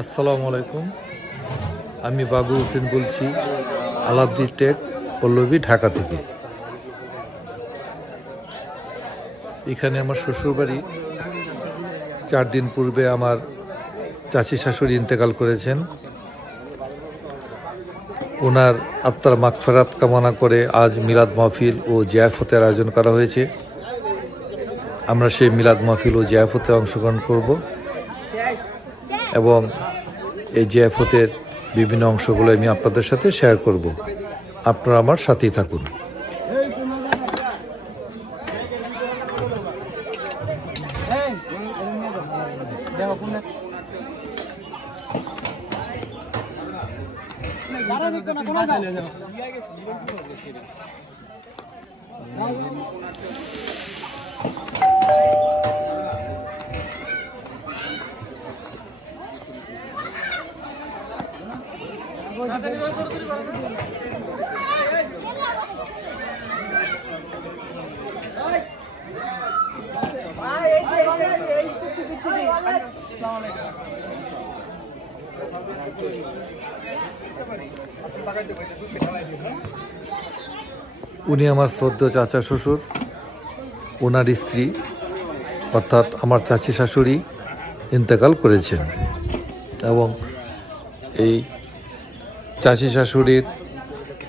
আসসালামু আলাইকুম। আমি বাবু হোসেন বলছি, আলাবদি টেক, পল্লবী, ঢাকা থেকে। এখানে আমার শ্বশুরবাড়ি। 4 দিন পূর্বে আমার চাচি শাশুড়ি ইন্তেকাল করেছেন। ওনার আত্মার মাগফিরাত কামনা করে আজ মিলাদ মাহফিল ও জিয়াফতের আয়োজন করা হয়েছে। আমরা সেই মিলাদ মাহফিল ও জিয়াফতে অংশগ্রহণ করব এবং এই জিয়াফতের বিভিন্ন অংশগুলো আমি আপনাদের সাথে শেয়ার করব। আপনারা আমার সাথেই থাকুন। উনি আমার শ্রদ্ধেয় চাচা শ্বশুর, ওনার স্ত্রী অর্থাৎ আমার চাচি শাশুড়ি ইন্তেকাল করেছেন এবং এই চাচি শাশুড়ির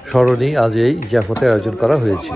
স্মরণে আজ এই জিয়াফতের আয়োজন করা হয়েছে।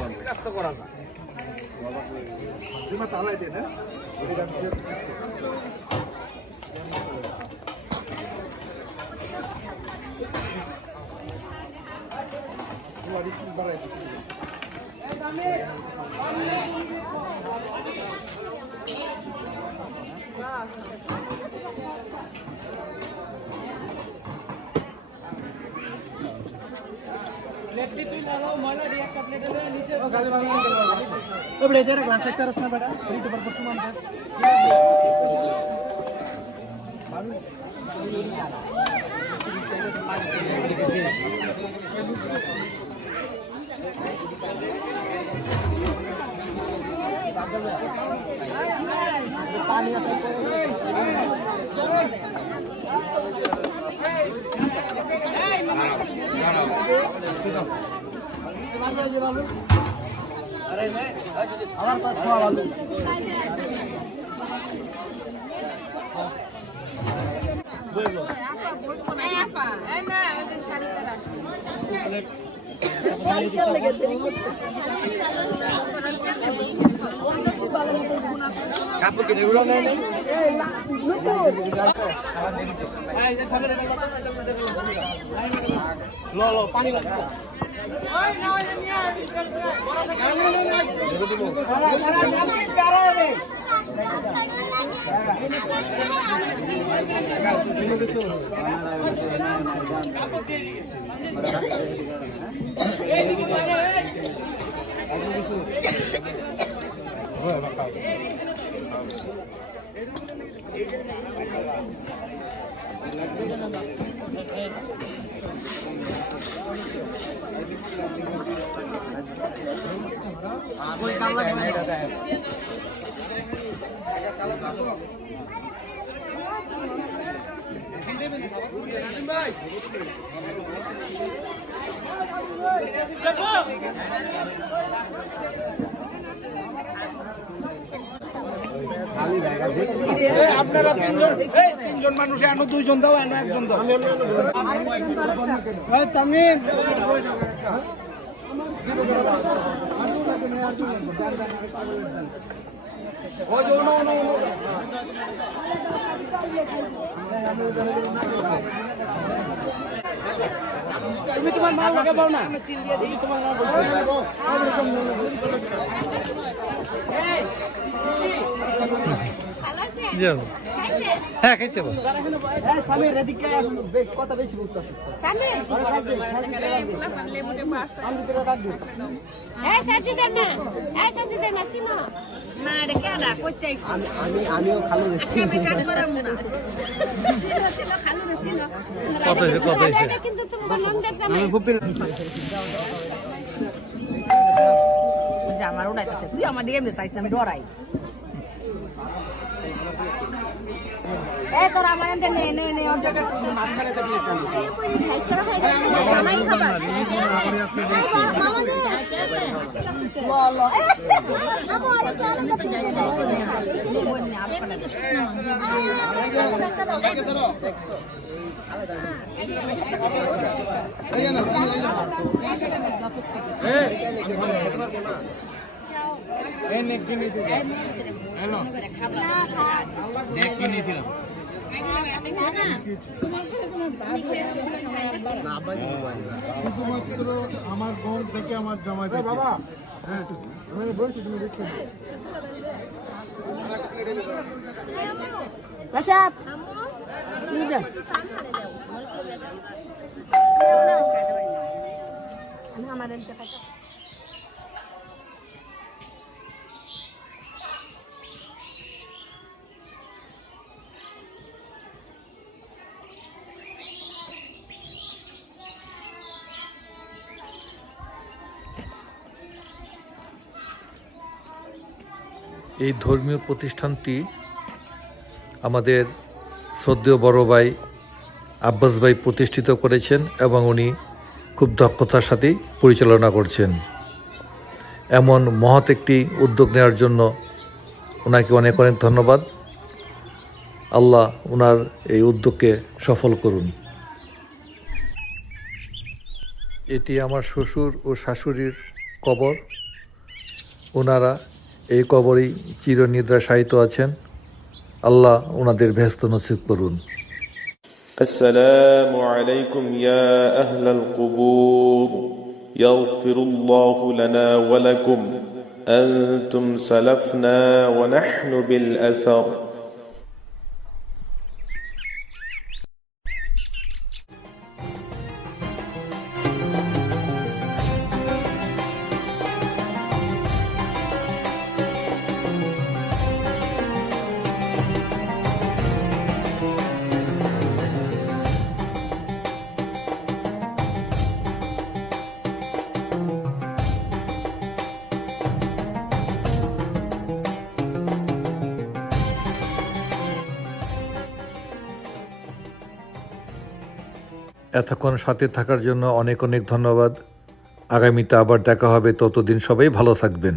আপনারা তিনজন মানুষ এনো, 2 জন দাও, এনো 1 জন দাও। তুমি তোমার মাল লাগাবো না, তোমার হ্যাঁ, খাইতে কথা বেশি বুঝতেছে। আমিও খালু আমার ওটাইতেছে, তুই আমার দিকে চাইছিস, আমি ডরাই। এই তোরা আমার এখানে নে অন জায়গা মাঝখানে তো প্লেটটা নে এই কই খাই তোরা খাই জামাই খাবার মামা দে বলো আমো আরে চলে তো প্লেটে দে এই নেক কিনে দিলাম হ্যালো নেক কিনে দিলাম শুধুমাত্র আমার বোন থেকে আমার জামাই বাবা হ্যাঁ আমি বলছি তুমি দেখো বাসা জিদা আমি আমার এনতে খাইতে এই ধর্মীয় প্রতিষ্ঠানটি আমাদের শ্রদ্ধেয় বড় ভাই আব্বাস ভাই প্রতিষ্ঠিত করেছেন এবং উনি খুব দক্ষতার সাথেই পরিচালনা করছেন। এমন মহৎ একটি উদ্যোগ নেওয়ার জন্য ওনাকে অনেক অনেক ধন্যবাদ। আল্লাহ ওনার এই উদ্যোগকে সফল করুন। এটি আমার শ্বশুর ও শাশুড়ির কবর। ওনারা এই কবরেই চিরনিদ্রা শায়িত আছেন। আল্লাহ ওনাদের ভেস্ত নসিব করুন। السلام عليكم يا أهل القبور يغفر الله لنا ولكم أنتم سلفنا ونحن بالأثر এতক্ষণ সাথে থাকার জন্য অনেক অনেক ধন্যবাদ। আগামীতে আবার দেখা হবে, ততদিন সবাই ভালো থাকবেন।